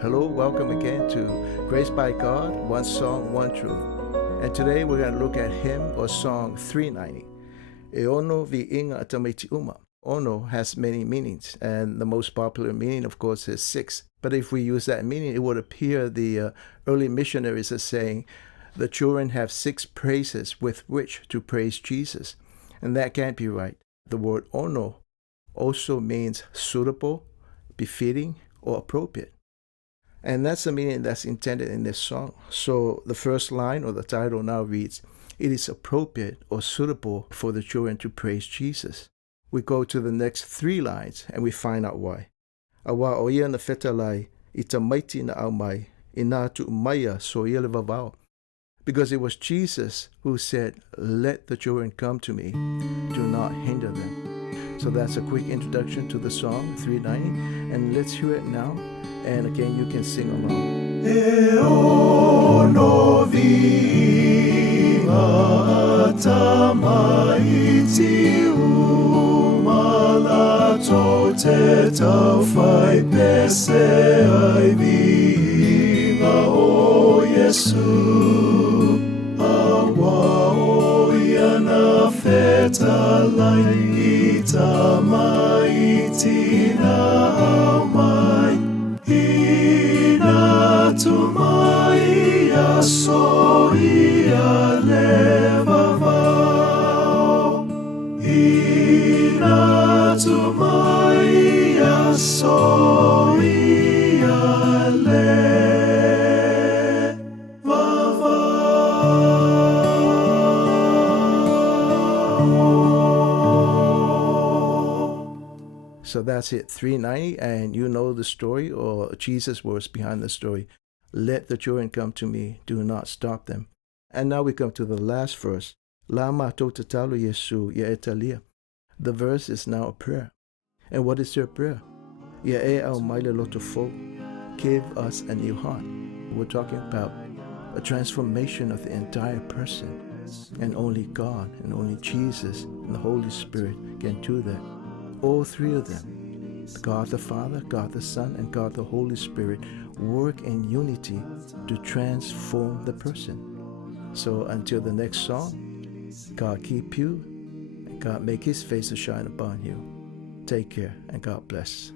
Hello, welcome again to Grace by God, One Song, One Truth. And today we're going to look at hymn or song 390. E ono vi inga atamiti uma. Ono has many meanings, and the most popular meaning, of course, is six. But if we use that meaning, it would appear the early missionaries are saying the children have six praises with which to praise Jesus. And that can't be right. The word ono also means suitable, befitting, or appropriate. And that's the meaning that's intended in this song. So the first line or the title now reads, "It is appropriate or suitable for the children to praise Jesus." We go to the next three lines and we find out why. Awa oia na fetalai, ita maiti na au mai, ina tu umaya so ile vavao. Because it was Jesus who said, "Let the children come to me, do not hinder them." So that's a quick introduction to the song 390, and let's hear it now. And again, you can sing along. E ono vinga tamaiti umala tote taufai pese ai vinga o Yesu awa o yana feta lai tamaiti na amai ina tumai aso ia levavao ina tumai aso ia levavao. So that's it, 390, and you know the story, or Jesus' words behind the story. Let the children come to me, do not stop them. And now we come to the last verse. Lama totatalu Yesu ya etalia. The verse is now a prayer. And what is your prayer? Ya e au maile lotofo. Give us a new heart. We're talking about a transformation of the entire person. And only God and only Jesus and the Holy Spirit can do that. All three of them, God the Father, God the Son, and God the Holy Spirit, work in unity to transform the person. So until the next song, God keep you, and God make his face to shine upon you. Take care, and God bless.